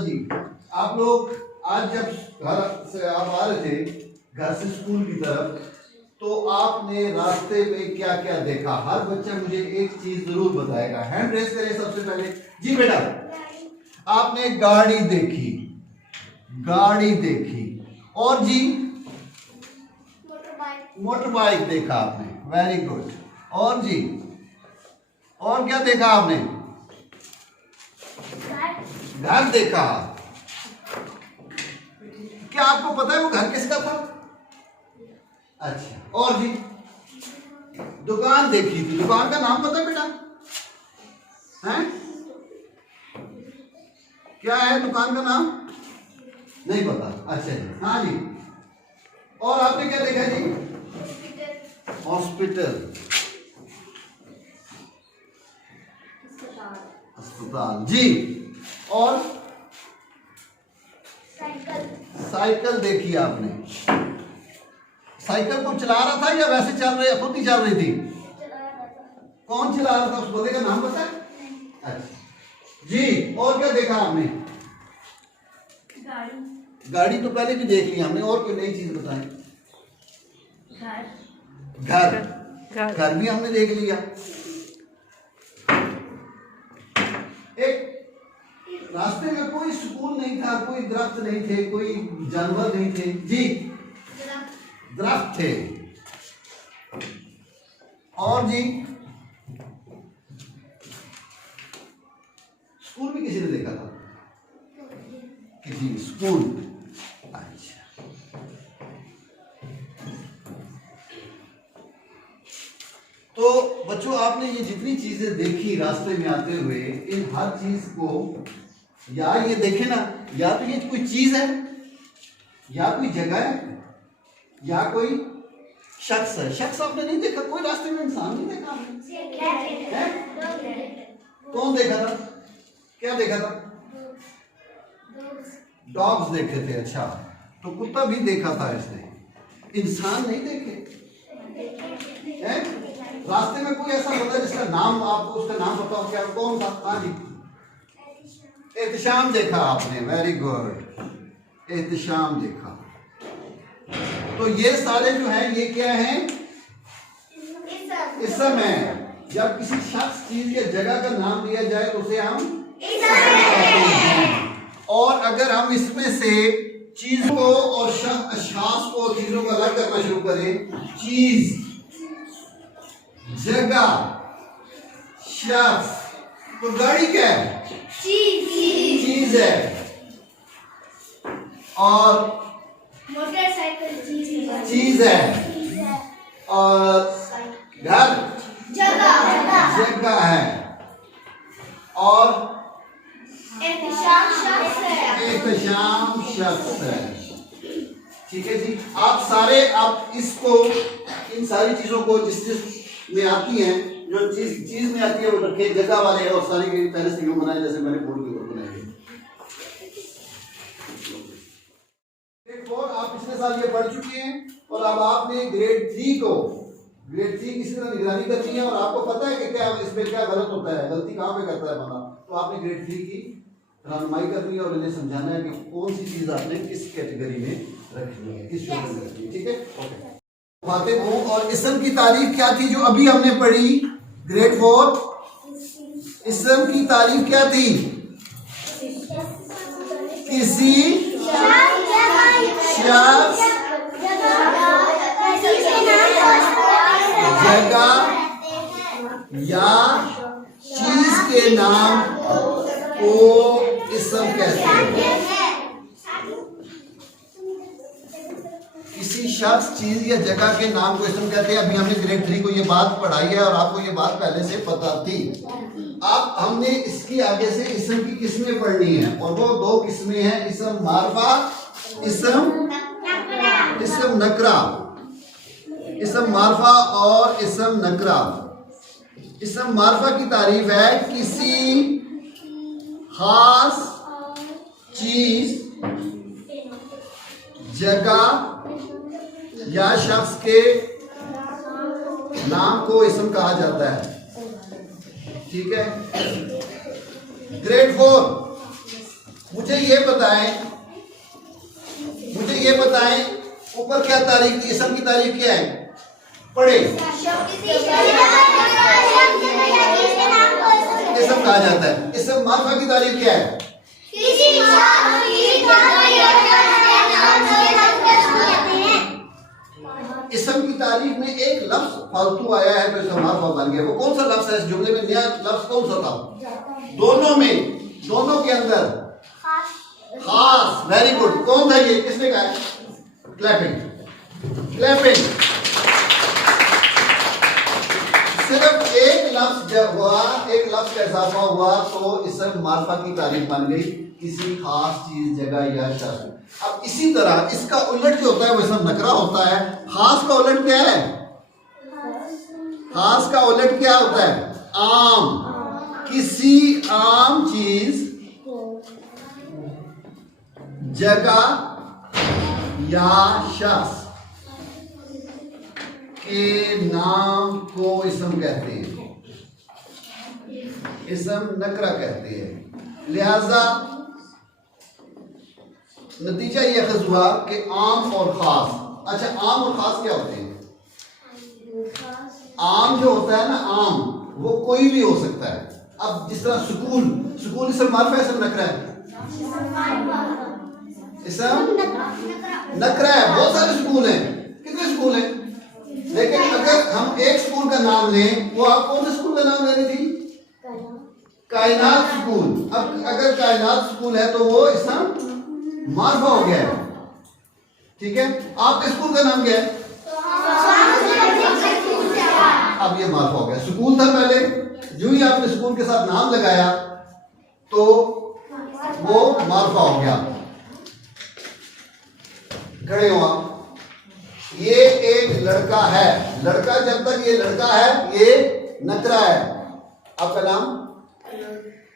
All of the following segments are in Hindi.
जी, आप लोग आज जब घर से आप आ रहे थे घर से स्कूल की तरफ, तो आपने रास्ते में क्या क्या देखा? हर बच्चा मुझे एक चीज जरूर बताएगा। हैंड रेस करें सबसे पहले। जी बेटा, आपने गाड़ी देखी, गाड़ी देखी, और जी मोटर बाइक देखा आपने, वेरी गुड। और जी, और क्या देखा आपने? घर देखा। क्या आपको पता है वो घर किसका था? अच्छा, और जी दुकान देखी थी, दुकान का नाम पता है बेटा? हैं? क्या है दुकान का नाम? नहीं पता। अच्छा जी, हाँ जी। और आपने क्या देखा जी? हॉस्पिटल, अस्पताल जी। और साइकिल देखी आपने। साइकिल को चला रहा था या वैसे चल रही, खुद ही चल रही थी? कौन चला रहा था? उस बंदे का नाम पता है? अच्छा जी। और क्या देखा आपने? गाड़ी तो पहले भी देख ली हमने, और कोई नई चीज बताएं? घर भी हमने देख लिया। एक रास्ते में कोई स्कूल नहीं था, कोई दरख्त नहीं थे, कोई जानवर नहीं थे जी, दरख्त थे। और जी स्कूल भी किसी ने देखा था? किसी स्कूल। अच्छा, तो बच्चों आपने ये जितनी चीजें देखी रास्ते में आते हुए, इन हर चीज को या ये देखे ना, या तो ये कोई चीज है, या कोई जगह है, या कोई शख्स है। शख्स आपने नहीं देखा, कोई रास्ते में इंसान नहीं देखा आपने? कौन देखा था? क्या देखा था? डॉग्स देखे थे। अच्छा, तो कुत्ता भी देखा था इसने, इंसान नहीं देखे हैं? रास्ते में कोई ऐसा होता है जिसका नाम आपको, उसका नाम पता हो? क्या कौन था? हाँ जी, एहतिशाम देखा आपने, वेरी गुड, एहतिशाम देखा। तो ये सारे जो हैं ये क्या हैं? इसम है। जब किसी शख्स, चीज या जगह का नाम दिया जाए तो उसे हम इसम कहते हैं। और अगर हम इसमें से चीज को और अशखास को, चीजों को अलग करना शुरू करें, चीज, जगह, शख्स, तो गाड़ी क्या है? चीज है। और मोटरसाइकिल चीज है। और घर जगह है। और एहतिशाम शख्स है। ठीक है जी। आप सारे, आप इसको, इन सारी चीजों को जिस चीज में आती हैं, जो चीज में आती है वो रखे, जगह वाले और सारी पहले से यूं बनाए जैसे मैंने बोर्ड के ऊपर बनाई है। आप पिछले साल ये पढ़ चुके हैं, और अब आपने ग्रेड 3 को, ग्रेड 3 किसी तरह निगरानी करनी है, और आपको पता है कि क्या इसमें क्या गलत होता है, गलती कहाँ पे करता है बंदा। तो आपने ग्रेड 3 की रहनुमाई करनी है और इन्हें समझाना है कि कौन सी चीज आपने किस कैटेगरी में रखनी है, किस शोबे में रखनी है। ठीक है, ओके। बातें वो, और इसम की तारीफ क्या थी जो अभी हमने पढ़ी ग्रेड 4? इसम की तारीफ क्या थी? किसी शख्स, जगह या चीज के नाम को इसम कहते हैं। किसी शख्स, चीज या जगह के नाम को इसम कहते हैं। अभी हमने ग्रेड 3 को ये बात पढ़ाई है और आपको ये बात पहले से पता थी। अब हमने इसकी आगे से इसम की किस्में पढ़नी है, और वो 2 किस्में हैं, इसम मारफा, इसम नकरा। इसम मारफा और इसम नकरा। इसम मारफा की तारीफ है किसी खास चीज, जगह या शख्स के नाम को इसम कहा जाता है। ठीक है। ग्रेड 4, मुझे ये बताएं ऊपर क्या तारीफ थी, इसम की तारीफ क्या है? पढ़े। इसम कहा जाता है। इसम मार्फा की तारीफ क्या है? इसम की तारीफ में एक लफ्ज फालतू आया है तो इसम मार्फा बन गया। वो कौन सा लफ्ज है इस जुमले में? नया लफ्ज कौन सा था? दोनों के अंदर खास। Very good. कौन था ये? किसने कहा? क्लैपिंग। सिर्फ एक लफ्ज जब हुआ, एक लफ्ज का इजाफा हुआ तो इसम मार्फा की तारीफ बन गई, किसी खास चीज, जगह या शख्स। अब इसी तरह इसका उलट जो होता है वो इसम नकरा होता है। खास का उलट क्या है? खास का उलट क्या होता है? आम। किसी आम चीज, जगह या शख्स के नाम को इसम कहते हैं, इसम नकरा कहते हैं। लिहाजा नतीजा यह अखज़ हुआ कि आम और खास। अच्छा, आम और खास क्या होते हैं? आम जो होता है ना, आम वो कोई भी हो सकता है। अब जिस तरह स्कूल इसम मार्फा है, इसम नकरा है? इसम नकरा है। बहुत सारे स्कूल हैं। कितने स्कूल हैं? लेकिन अगर हम एक स्कूल का नाम लें, वो आप कौन से स्कूल का नाम ले रही थी? कायनात स्कूल। अब अगर कायनात स्कूल है तो वो इसम मार्फा हो गया है। ठीक है। आपके स्कूल का नाम क्या है? अब ये मार्फा हो गया। स्कूल था पहले, जो ही आपने स्कूल के साथ नाम लगाया तो वो मार्फा हो गया। खड़े हो आप। ये एक लड़का है। लड़का, जब तक ये लड़का है ये नकरा है। आपका नाम?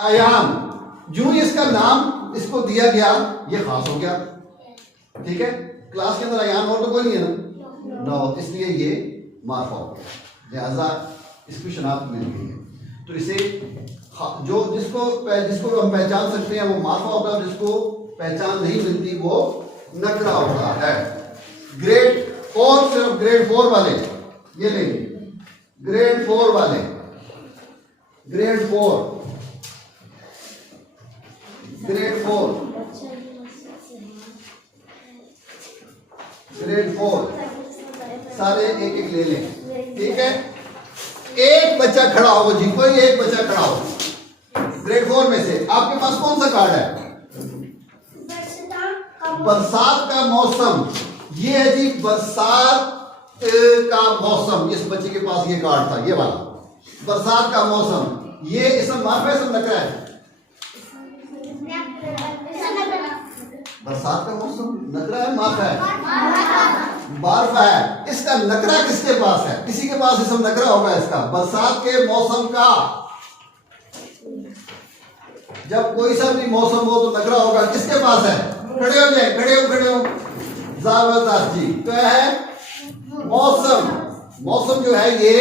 आयान। जो ही इसका नाम इसको दिया गया ये खास हो गया। ठीक है। क्लास के अंदर आयान और तो कोई नहीं है ना, नो, इसलिए ये मार्फा हो गया। लिहाजा इसकी शनाख्त मिल गई है। तो इसे जो जिसको हम पहचान सकते हैं वो मार्फा होता है, जिसको पहचान नहीं मिलती वो नकरा होता है। ग्रेड 4, सिर्फ ग्रेड 4 वाले ये लेंगे। ग्रेड 4 वाले, ग्रेड 4 सारे एक एक ले लें। ठीक है। एक बच्चा खड़ा हो जी, कोई एक बच्चा खड़ा हो ग्रेड 4 में से। आपके पास कौन सा कार्ड है? बरसात का मौसम। ये है जी बरसात का मौसम। इस बच्चे के पास ये कार्ड था, ये वाला बरसात का मौसम। ये इसम मार्फा है, इसम नकरा है? बरसात का मौसम नकरा है, मार्फा है? मार्फा है। इसका नकरा किसके पास है? किसी के पास इसम नकरा होगा इसका। बरसात के मौसम का, जब कोई सा भी मौसम हो तो नकरा होगा। किसके पास है? खड़े हो जाए, खड़े हो। ज़बरदस्त जी। तो है मौसम जो है ये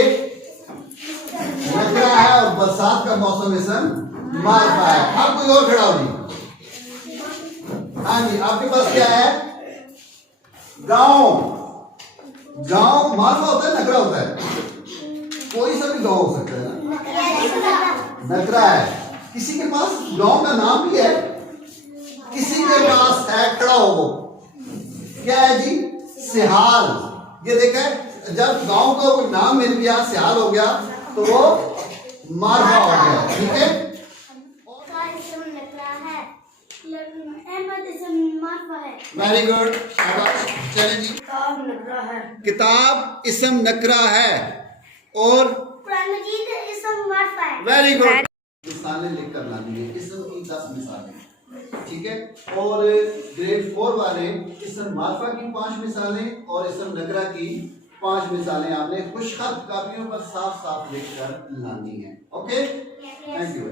नकरा है और बरसात का मौसम इसम मार्फा है। आप कोई और खड़ा हो जी। हाँ जी, आपके पास क्या है? गांव मार्फा होता है, नकरा होता है? कोई सा भी गांव हो सकता है ना, नकरा है। किसी के पास गांव का नाम भी है, किसी के पास है, खड़ा हो वो क्या है जी? सिहाल। ये देखा है, जब गांव का कोई नाम मिल गया, सिहाल हो गया तो वो मार्फा हो गया। ठीक है। Very good. चले जी। किताब इसम नकरा है और कुरान मजीद इसम मार्फा है। Very good. मिसालें लिखकर लानी है, इसम की 10 मिसालें। ठीक है। और ग्रेड 4 वाले इसम मार्फा की 5 मिसालें और इसम नकरा की 5 मिसालें आपने खुशखत कापियों पर साफ साफ लिखकर लानी है। Okay, thank you.